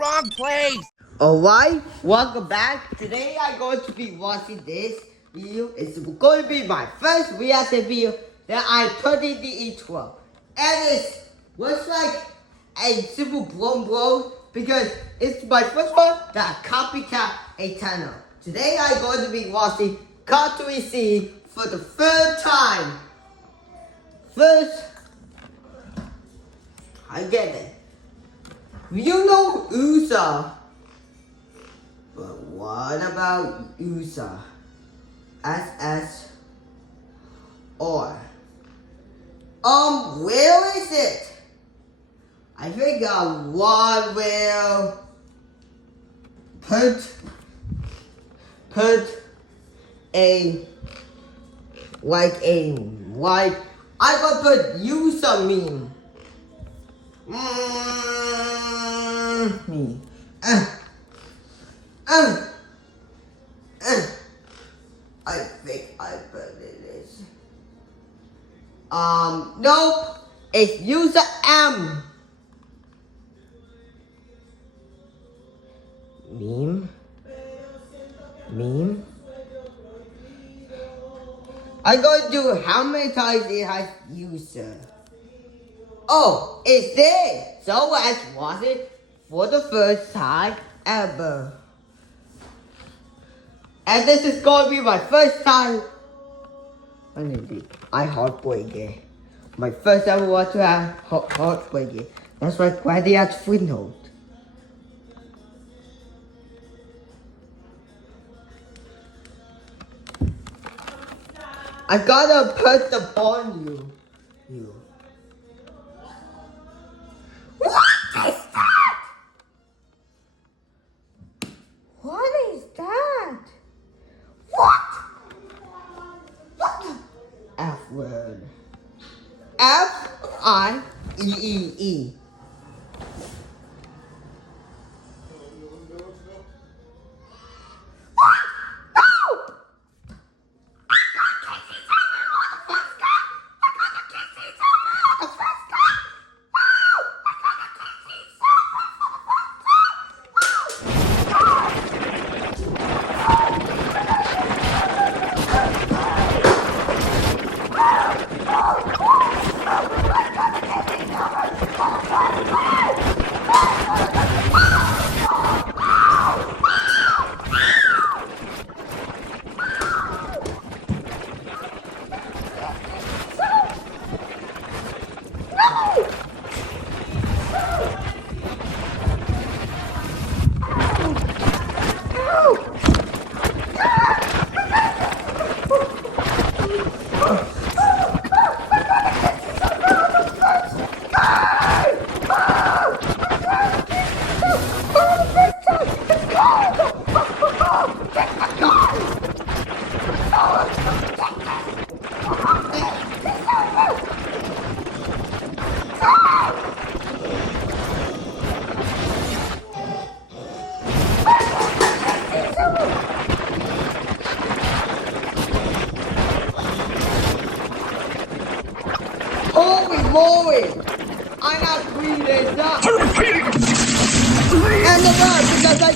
wrong place. Alright, welcome back. Today I'm going to be watching this video. It's going to be my first reaction video that I put in the intro. And it looks like a simple blown because it's my first one that I copycat a channel. Today I'm going to be watching Country Scene for the third time. First, I get it. You know USA. But what about USA? SS or where is it? I think one will put a I'm gonna put USA meme. Me. I think I put it is. Nope. It's user M. Meme. I'm going to do how many times it has user. Oh, it's there. So let's watch it for the first time ever. And this is going to be my first time. I heartbreak it. My first ever watch to have heartbreak it. That's why Granny has footnote. I gotta put the ball on you. What is that? What is that? What? What the F word? F-I-E-E-E. Holy moly! I'm not breathing this up! And the because I